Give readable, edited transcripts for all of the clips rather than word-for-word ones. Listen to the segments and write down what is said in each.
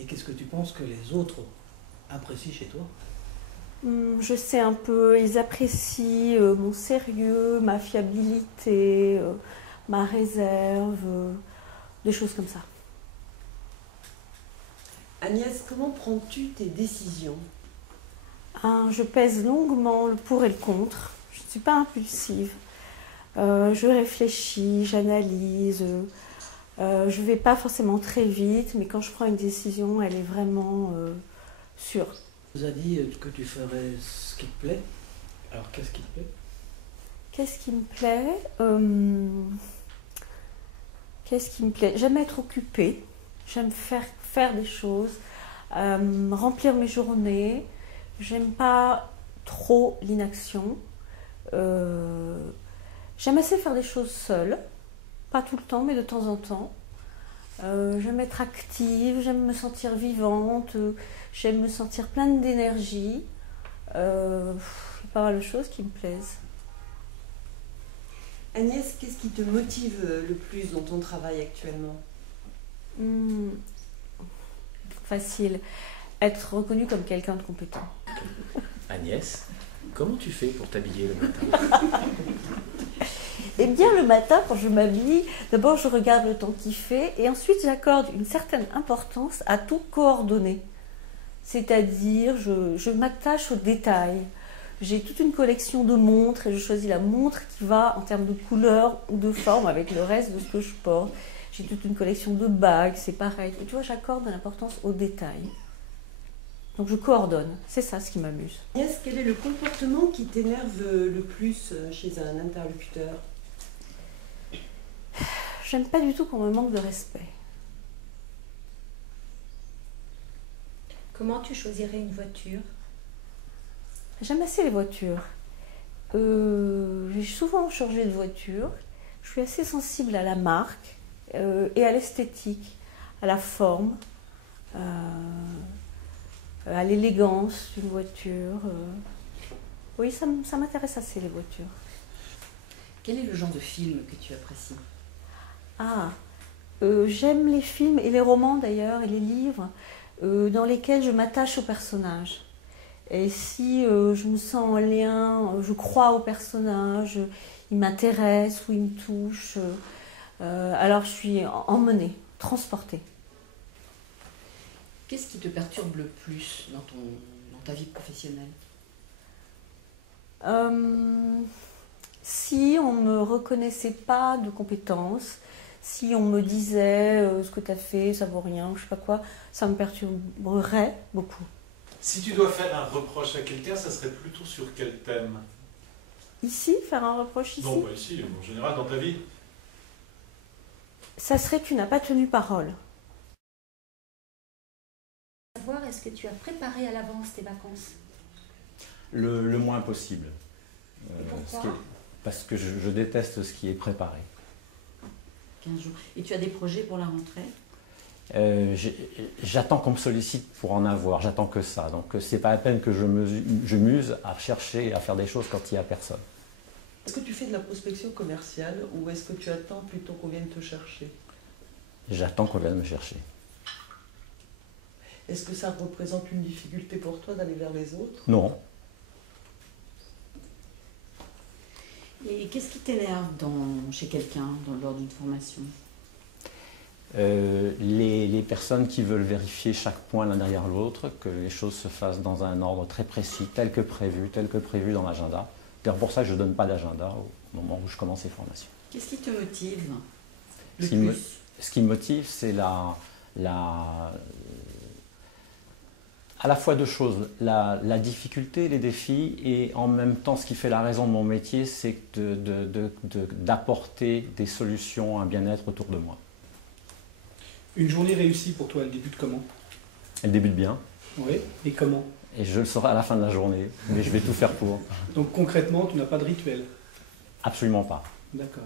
Et qu'est-ce que tu penses que les autres apprécient chez toi? Je sais un peu, ils apprécient mon sérieux, ma fiabilité, ma réserve, des choses comme ça. Agnès, comment prends-tu tes décisions? Je pèse longuement le pour et le contre. Je ne suis pas impulsive. Je réfléchis, j'analyse. Je ne vais pas forcément très vite, mais quand je prends une décision, elle est vraiment sûre. Tu nous as dit que tu ferais ce qui te plaît. Alors qu'est-ce qui te plaît? Qu'est-ce qui me plaît Qu'est-ce qui me plaît? J'aime être occupée. J'aime faire des choses, remplir mes journées. J'aime pas trop l'inaction. J'aime assez faire des choses seule. Pas tout le temps, mais de temps en temps. J'aime être active, j'aime me sentir vivante, j'aime me sentir pleine d'énergie. Il y a pas mal de choses qui me plaisent. Agnès, qu'est-ce qui te motive le plus dans ton travail actuellement? Facile. Être reconnue comme quelqu'un de compétent. Agnès, comment tu fais pour t'habiller le matin? Eh bien, le matin, quand je m'habille, d'abord je regarde le temps qu'il fait et ensuite j'accorde une certaine importance à tout coordonner. C'est-à-dire, je m'attache aux détails. J'ai toute une collection de montres et je choisis la montre qui va en termes de couleur ou de forme avec le reste de ce que je porte. J'ai toute une collection de bagues, c'est pareil. Et tu vois, j'accorde de l'importance aux détails. Donc je coordonne, c'est ça ce qui m'amuse. Agnès, quel est le comportement qui t'énerve le plus chez un interlocuteur? J'aime pas du tout qu'on me manque de respect. Comment tu choisirais une voiture? J'aime assez les voitures. J'ai souvent changé de voiture. Je suis assez sensible à la marque et à l'esthétique, à la forme, à l'élégance d'une voiture. Oui, ça m'intéresse assez les voitures. Quel est le genre de film que tu apprécies? J'aime les films et les romans d'ailleurs et les livres dans lesquels je m'attache aux personnages. Et si je me sens en lien, je crois aux personnages, ils m'intéressent ou ils me touchent, alors je suis emmenée, transportée. Qu'est-ce qui te perturbe le plus dans ta vie professionnelle? Si on ne me reconnaissait pas de compétences, si on me disait ce que tu as fait, ça vaut rien, je sais pas quoi, ça me perturberait beaucoup. Si tu dois faire un reproche à quelqu'un, ça serait plutôt sur quel thème? Ici, faire un reproche ici? Non, pas ici, en général dans ta vie. Ça serait que tu n'as pas tenu parole. Savoir, est-ce que tu as préparé à l'avance tes vacances? Le moins possible. Pourquoi? Parce que je déteste ce qui est préparé. 15 jours. Et tu as des projets pour la rentrée? J'attends qu'on me sollicite pour en avoir, j'attends que ça. Donc c'est pas la peine que je m'use à rechercher, à faire des choses quand il n'y a personne. Est-ce que tu fais de la prospection commerciale ou est-ce que tu attends plutôt qu'on vienne te chercher? J'attends qu'on vienne me chercher. Est-ce que ça représente une difficulté pour toi d'aller vers les autres? Non. Et qu'est-ce qui t'énerve chez quelqu'un lors d'une formation? Les personnes qui veulent vérifier chaque point l'un derrière l'autre, que les choses se fassent dans un ordre très précis, tel que prévu dans l'agenda. C'est pour ça que je ne donne pas d'agenda au moment où je commence les formations. Qu'est-ce qui te motive le Ce plus? Ce qui me motive, c'est à la fois deux choses, la difficulté, les défis, et en même temps, ce qui fait la raison de mon métier, c'est d'apporter des solutions, un bien-être autour de moi. Une journée réussie pour toi, elle débute comment? Elle débute bien. Oui, et comment? Et je le saurai à la fin de la journée, mais je vais tout faire pour. Donc concrètement, tu n'as pas de rituel? Absolument pas. D'accord.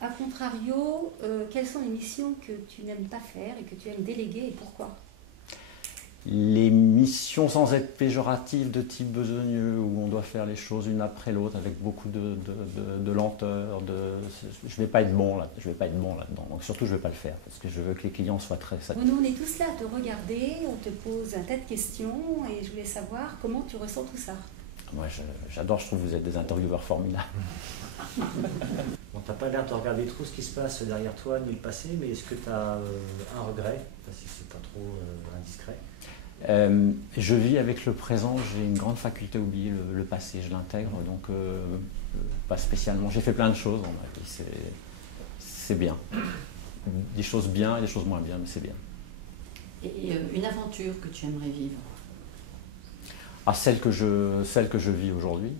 A contrario, quelles sont les missions que tu n'aimes pas faire et que tu aimes déléguer et pourquoi? les missions sans être péjoratives de type besogneux, où on doit faire les choses une après l'autre avec beaucoup de lenteur, je vais pas être bon là, je vais pas être bon là-dedans. Donc surtout je vais pas le faire parce que je veux que les clients soient très satisfaits. Nous, on est tous là à te regarder, on te pose un tas de questions et je voulais savoir comment tu ressens tout ça. Moi j'adore, je trouve que vous êtes des intervieweurs formidables. Bon, t'as pas l'air de regarder trop ce qui se passe derrière toi ni le passé, mais est-ce que tu as un regret, si c'est pas trop indiscret? Je vis avec le présent, j'ai une grande faculté à oublier le passé, je l'intègre, donc pas spécialement. J'ai fait plein de choses dans ma vie, c'est bien. Des choses bien et des choses moins bien, mais c'est bien. Et une aventure que tu aimerais vivre? Ah, celle que je vis aujourd'hui.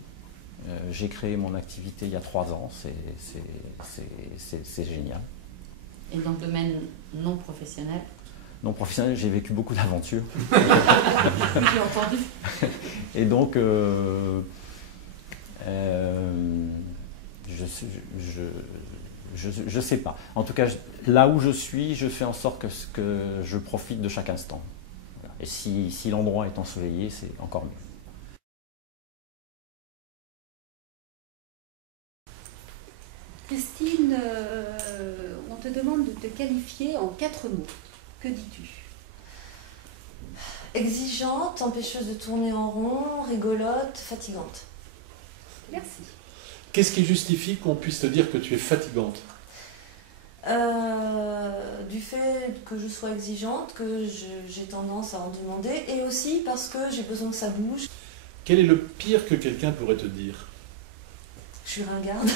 J'ai créé mon activité il y a 3 ans, c'est génial. Et dans le domaine non professionnel? Non professionnel, j'ai vécu beaucoup d'aventures. J'ai entendu. Et donc, je sais pas. En tout cas, là où je suis, je fais en sorte que je profite de chaque instant. Voilà. Et si l'endroit est ensoleillé, c'est encore mieux. Christine, on te demande de te qualifier en 4 mots. Que dis-tu? Exigeante, empêcheuse de tourner en rond, rigolote, fatigante. Merci. Qu'est-ce qui justifie qu'on puisse te dire que tu es fatigante? Du fait que je sois exigeante, que j'ai tendance à en demander, et aussi parce que j'ai besoin que ça bouge. Quel est le pire que quelqu'un pourrait te dire? Je suis ringarde.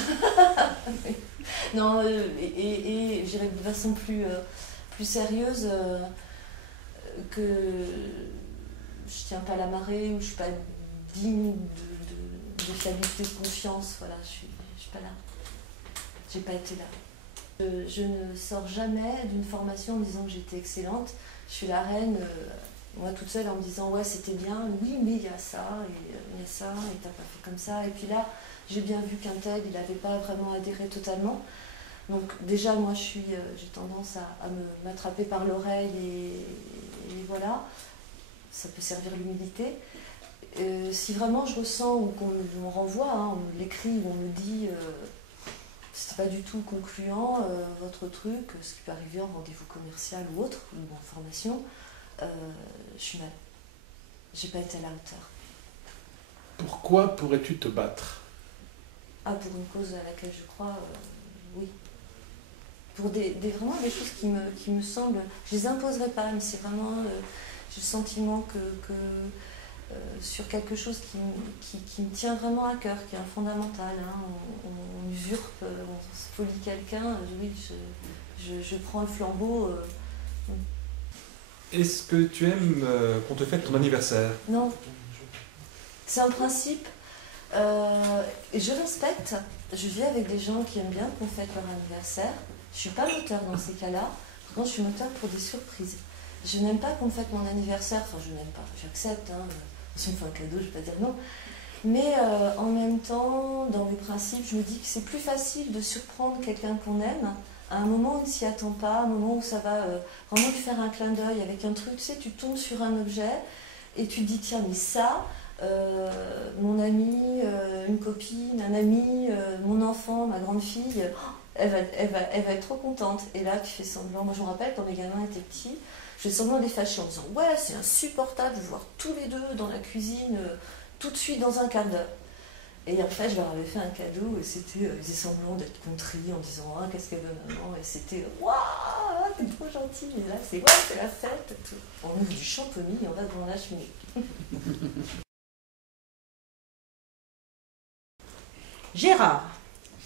Non, et je dirais de façon plus sérieuse que je tiens pas la marée ou je suis pas digne de fiabilité, de confiance. Voilà, je suis pas là. J'ai pas été là. Je ne sors jamais d'une formation en disant que j'étais excellente. Je suis la reine, moi toute seule, en me disant ouais c'était bien, oui mais il y a ça, et il y a ça, et t'as pas fait comme ça. Et puis là, j'ai bien vu qu'un tel, il n'avait pas vraiment adhéré totalement. Donc déjà, moi, j'ai tendance à m'attraper par l'oreille et voilà. Ça peut servir l'humilité. Si vraiment je ressens ou qu'on me renvoie, hein, on me l'écrit ou on me dit c'était pas du tout concluant, votre truc, ce qui peut arriver en rendez-vous commercial ou autre, ou en formation, je suis mal. J'ai pas été à la hauteur. Pourquoi pourrais-tu te battre? Ah, pour une cause à laquelle je crois, oui. Pour vraiment des choses qui me semblent... Je les imposerai pas, mais c'est vraiment... j'ai le sentiment que sur quelque chose qui me tient vraiment à cœur, qui est un fondamental, hein, on usurpe, on spolie quelqu'un, oui, je prends le flambeau. Est-ce que tu aimes qu'on te fête ton anniversaire? Non. C'est un principe. Et je respecte, je vis avec des gens qui aiment bien qu'on fête leur anniversaire. Je ne suis pas moteur dans ces cas-là. Par contre, je suis moteur pour des surprises. Je n'aime pas qu'on me fête mon anniversaire. Enfin, je n'aime pas, j'accepte. Hein. Si on me fait un cadeau, je ne vais pas dire non. Mais en même temps, dans mes principes, je me dis que c'est plus facile de surprendre quelqu'un qu'on aime à un moment où il ne s'y attend pas, un moment où ça va vraiment lui faire un clin d'œil avec un truc. Tu sais, tu tombes sur un objet et tu te dis, tiens, mais ça... mon ami, une copine, un ami, mon enfant, ma grande fille, elle va être trop contente. Et là, tu fais semblant. Moi, je me rappelle quand mes gamins étaient petits, je fais semblant de les fâcher en disant ouais, c'est insupportable de voir tous les deux dans la cuisine tout de suite dans un quart d'heure. Et en fait, je leur avais fait un cadeau et c'était, ils faisaient semblant d'être contris en disant ah, qu'est-ce qu'elle veut maman. Et c'était waouh, t'es trop gentil. Et là, c'est ouais, c'est la fête. Tout. On ouvre du champomis et on va devant la cheminée. Gérard,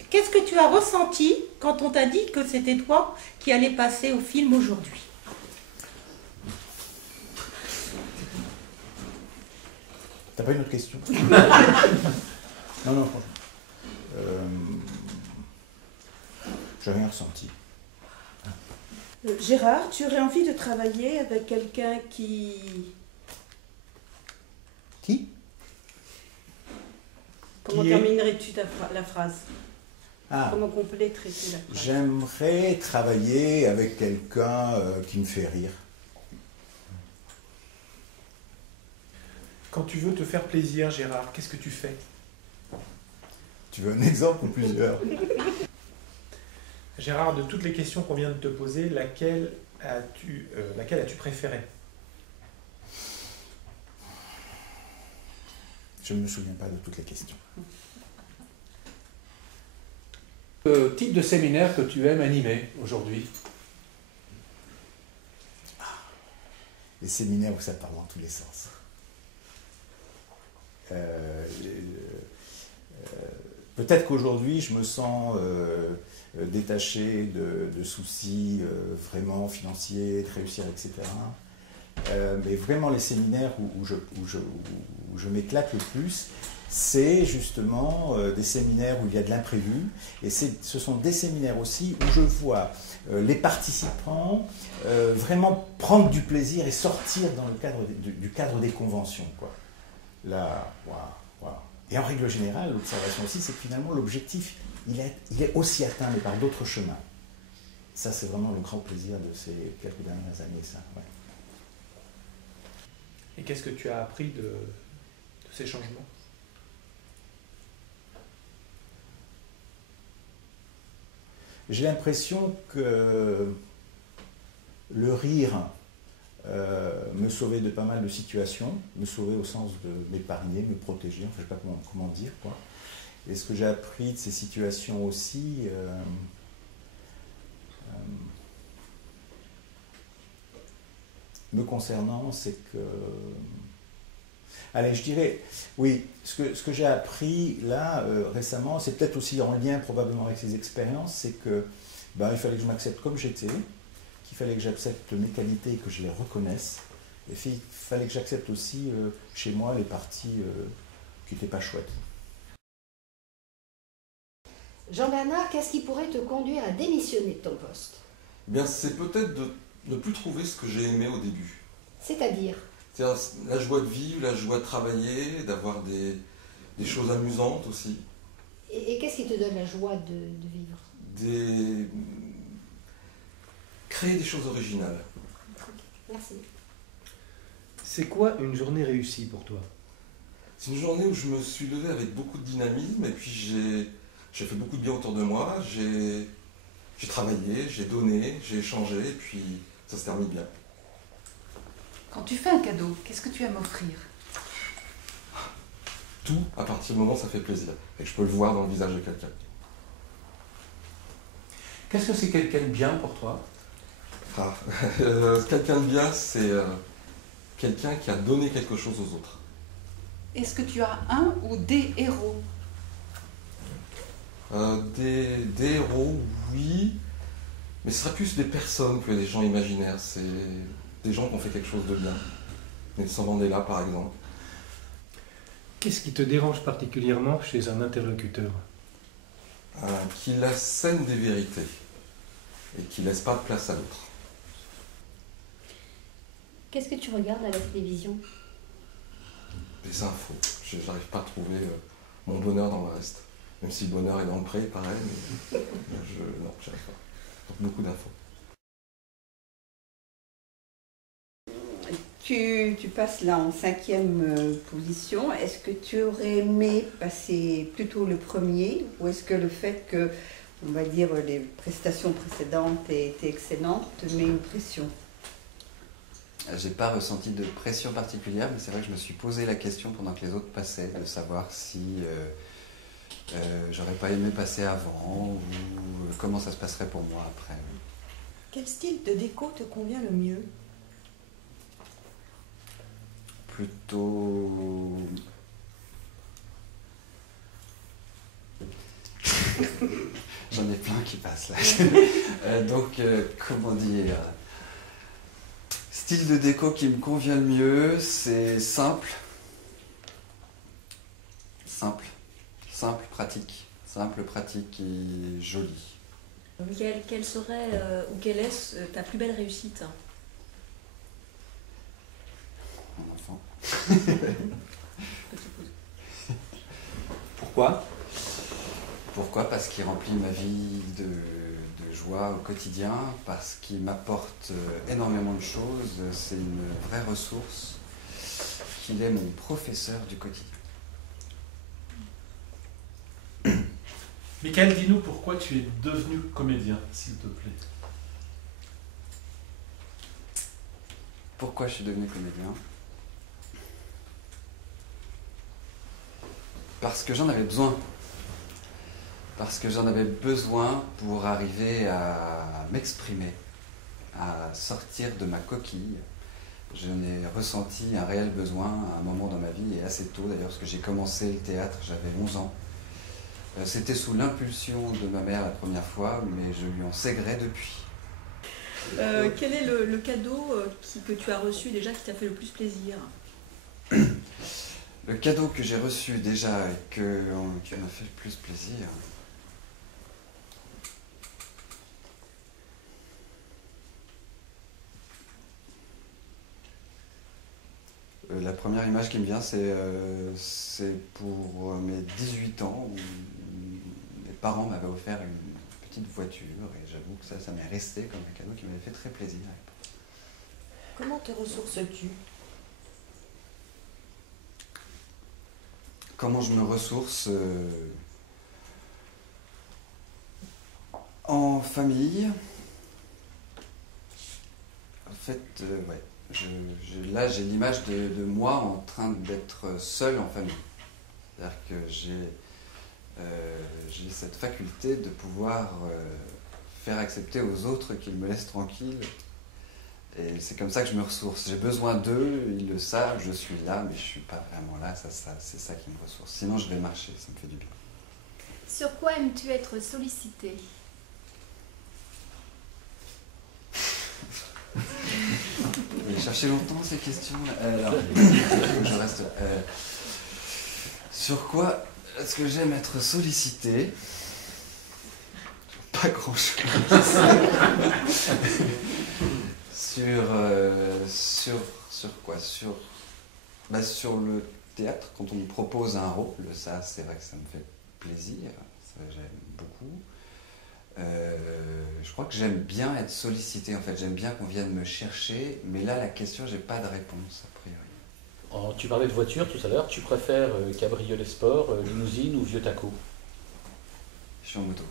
qu'est-ce que tu as ressenti quand on t'a dit que c'était toi qui allais passer au film aujourd'hui? T'as pas une autre question? Non, franchement. J'ai rien ressenti. Gérard, tu aurais envie de travailler avec quelqu'un qui... Qui? Comment terminerais-tu la phrase? Comment compléterais-tu la phrase? J'aimerais travailler avec quelqu'un qui me fait rire. Quand tu veux te faire plaisir, Gérard, qu'est-ce que tu fais? Tu veux un exemple ou plusieurs? Gérard, de toutes les questions qu'on vient de te poser, laquelle as-tu préférée? Je ne me souviens pas de toutes les questions. Le type de séminaire que tu aimes animer aujourd'hui? Les séminaires où ça part dans tous les sens. Peut-être qu'aujourd'hui, je me sens détaché de soucis vraiment financiers, de réussir, etc. Mais vraiment, les séminaires où je m'éclate le plus, c'est justement des séminaires où il y a de l'imprévu. Et ce sont des séminaires aussi où je vois les participants vraiment prendre du plaisir et sortir dans le cadre du cadre des conventions, quoi. Là, waouh. Et en règle générale, l'observation aussi, c'est que finalement l'objectif, il est aussi atteint, mais par d'autres chemins. Ça, c'est vraiment le grand plaisir de ces quelques dernières années, ça. Ouais. Et qu'est-ce que tu as appris de ces changements? J'ai l'impression que le rire me sauvait de pas mal de situations, me sauvait au sens de m'épargner, me protéger, enfin je ne sais pas comment dire, quoi. Et ce que j'ai appris de ces situations aussi, me concernant, c'est que... Allez, je dirais, oui, ce que j'ai appris là, récemment, c'est peut-être aussi en lien probablement avec ces expériences, c'est que il fallait que je m'accepte comme j'étais, qu'il fallait que j'accepte mes qualités et que je les reconnaisse, et il fallait que j'accepte aussi chez moi les parties qui n'étaient pas chouettes. Jean-Bernard, qu'est-ce qui pourrait te conduire à démissionner de ton poste? Eh bien, c'est peut-être de ne plus trouver ce que j'ai aimé au début. C'est-à-dire la joie de vivre, la joie de travailler, d'avoir des choses amusantes aussi. Et qu'est-ce qui te donne la joie de vivre? Créer des choses originales. Merci. C'est quoi une journée réussie pour toi? C'est une journée où je me suis levé avec beaucoup de dynamisme et puis j'ai fait beaucoup de bien autour de moi, j'ai travaillé, j'ai donné, j'ai échangé et puis ça se termine bien. Quand tu fais un cadeau, qu'est-ce que tu aimes offrir? Tout, à partir du moment où ça fait plaisir et que je peux le voir dans le visage de quelqu'un. Qu'est-ce que c'est quelqu'un de bien pour toi? Quelqu'un de bien, c'est quelqu'un qui a donné quelque chose aux autres. Est-ce que tu as un ou des héros? Des héros, oui, mais ce serait plus des personnes que des gens imaginaires. C'est des gens qui ont fait quelque chose de bien. Nelson Mandela, par exemple. Qu'est-ce qui te dérange particulièrement chez un interlocuteur? Qu'il assène des vérités et qu'il ne laisse pas de place à l'autre. Qu'est-ce que tu regardes à la télévision? Des infos. Je n'arrive pas à trouver mon bonheur dans le reste. Même si le bonheur est dans le pré, pareil, mais non, j'y arrive pas. Donc beaucoup d'infos. Tu passes là en 5e position. Est-ce que tu aurais aimé passer plutôt le premier, ou est-ce que le fait que, on va dire, les prestations précédentes étaient excellentes te met une pression? J'ai pas ressenti de pression particulière, mais c'est vrai que je me suis posé la question pendant que les autres passaient, de savoir si j'aurais pas aimé passer avant, ou comment ça se passerait pour moi après. Quel style de déco te convient le mieux? Plutôt... J'en ai plein qui passent là. Donc, comment dire? Style de déco qui me convient le mieux, c'est simple. Simple, pratique. Simple, pratique et joli. Michael, quelle serait ou quelle est ta plus belle réussite? Mon enfant. Pourquoi? Pourquoi? Parce qu'il remplit ma vie de joie au quotidien, parce qu'il m'apporte énormément de choses. C'est une vraie ressource qu'il est mon professeur du quotidien. Michael, dis-nous pourquoi tu es devenu comédien, s'il te plaît. Pourquoi je suis devenu comédien? Parce que j'en avais besoin. Parce que j'en avais besoin pour arriver à m'exprimer, à sortir de ma coquille. Je n'ai ressenti un réel besoin à un moment dans ma vie, et assez tôt d'ailleurs, parce que j'ai commencé le théâtre, j'avais 11 ans. C'était sous l'impulsion de ma mère la première fois, mais je lui en ségrais depuis. Quel est le cadeau que tu as reçu déjà qui t'a fait le plus plaisir? Le cadeau que j'ai reçu déjà et qui m'a fait le plus plaisir... La première image qui me vient, c'est pour mes 18 ans, où mes parents m'avaient offert une petite voiture, et j'avoue que ça m'est resté comme un cadeau qui m'avait fait très plaisir. Comment te ressources-tu? Comment je me ressource? En famille. En fait, ouais. Là, j'ai l'image de moi en train d'être seul en famille. C'est-à-dire que j'ai cette faculté de pouvoir faire accepter aux autres qu'ils me laissent tranquille. Et c'est comme ça que je me ressource. J'ai besoin d'eux, ils le savent, je suis là, mais je ne suis pas vraiment là. C'est ça qui me ressource. Sinon, je vais marcher, ça me fait du bien. Sur quoi aimes-tu être sollicité? J'ai cherché longtemps ces questions. Alors, je reste. Sur quoi est-ce que j'aime être sollicité? Pas grand-chose. Sur quoi? Sur le théâtre, quand on me propose un rôle, ça, c'est vrai que ça me fait plaisir. Ça, j'aime beaucoup. Je crois que j'aime bien être sollicité, en fait. J'aime bien qu'on vienne me chercher, mais là, la question, j'ai pas de réponse, a priori. Oh, tu parlais de voiture tout à l'heure. Tu préfères cabriolet sport, limousine ou vieux taco? Je suis en moto.